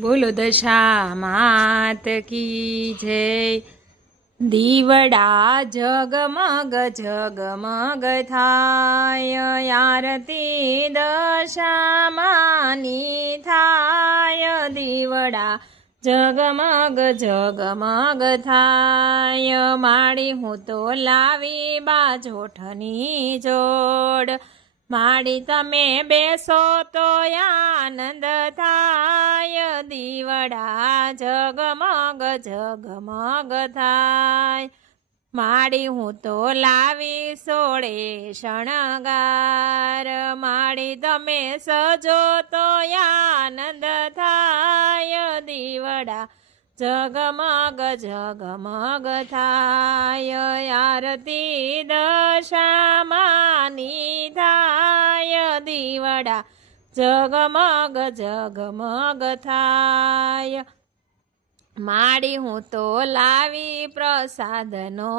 બોલો દશા માત કી જય। દીવડા જગમગ જગમગ થાય, આરતી દશામાની થાય। દીવડા જગમગ જગમગ થાય, માડી હું તો લાવી બાજોઠની જોડ। માડી તમે બેસો તો આનંદ થાય, દીવડા જગમગ જગમગ થાય। માડી હું તો લાવી સોળે શણગાર, માડી તમે સજો તો આનંદ થાય, દીવડા જગમગ જગમગ થાય। આરતી દશામાની થાય, દીવડા જગમગ જગમગ થાય। માડી હું તો લાવી પ્રસાદનો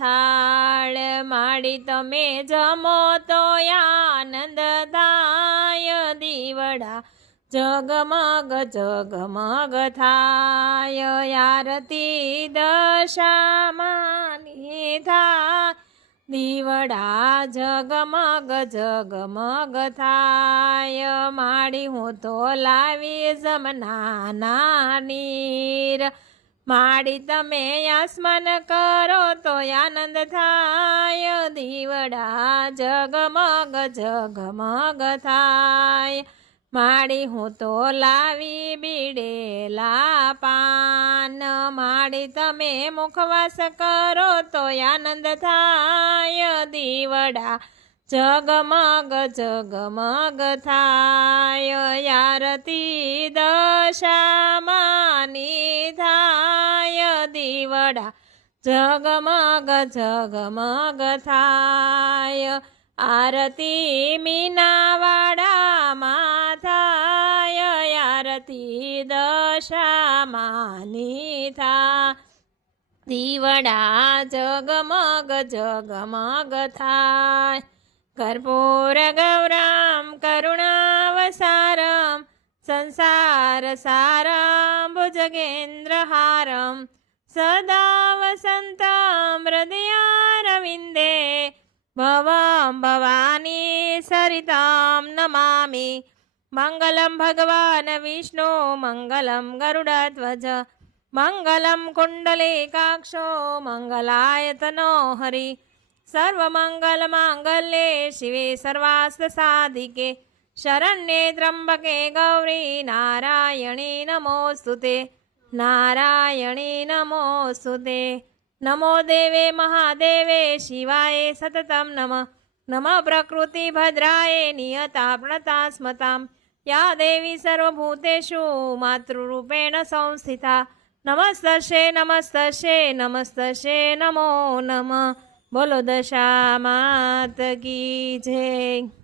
થાળ, માડી તમે જમો તો આનંદ થાય, દીવડા જગમગ જગમગ થાય। આરતી દશામાની થાય, દીવડા જગમગ જગમગ થાય। માડી હું તો લાવી જમનાના નીર, માડી તમે આસમાન કરો તો આનંદ થાય, દીવડા જગમગ જગમગ થાય। માડી હું તો લાવી બીડેલા પાન, માડી તમે મુખવાસ કરો તો આનંદ થાય, દીવડા જગમગ જગમગ થાય। આરતી દશામાની થાય, દીવડા જગમગ જગમગ થાય। આરતી મીનાવાડામાં થાય, આરતી દશામાની થાય, દીવડા જગમગ જગમગ થાય। કર્પૂર ગૌરમ કરુણાવસારમ, સંસાર સારમ ભુજગેન્દ્રહારમ, સદા વસંતમ હૃદયારવિંદે, ભવમ ભવાની સરિતામ નમામિ। મંગલમ ભગવાન વિષ્ણુ મંગલમ ગરુડધ્વજ, મંગલમ કુંડલીકાક્ષો મંગલાયતનો હરિ। સર્વમંગલ માંગલ્યે શિવે સર્વાસ્ત સાધિકે, શરણ્યે ત્રંબકે ગૌરી નારાયણી નમોસ્તુતે, નારાયણી નમોસ્તુતે। નમો દેવે મહાદેવે શિવાય સતતમ નમઃ, નમઃ પ્રકૃતિ ભદ્રાય નિયતા પ્રણતા સ્મતામ, યા દેવી સર્વભૂતેષુ માતૃરૂપેણ સંસ્થિતા, નમસ્તસ્યે નમસ્તસ્યે નમસ્તસ્યે નમો નમઃ। બોલો દશા માત કી જય।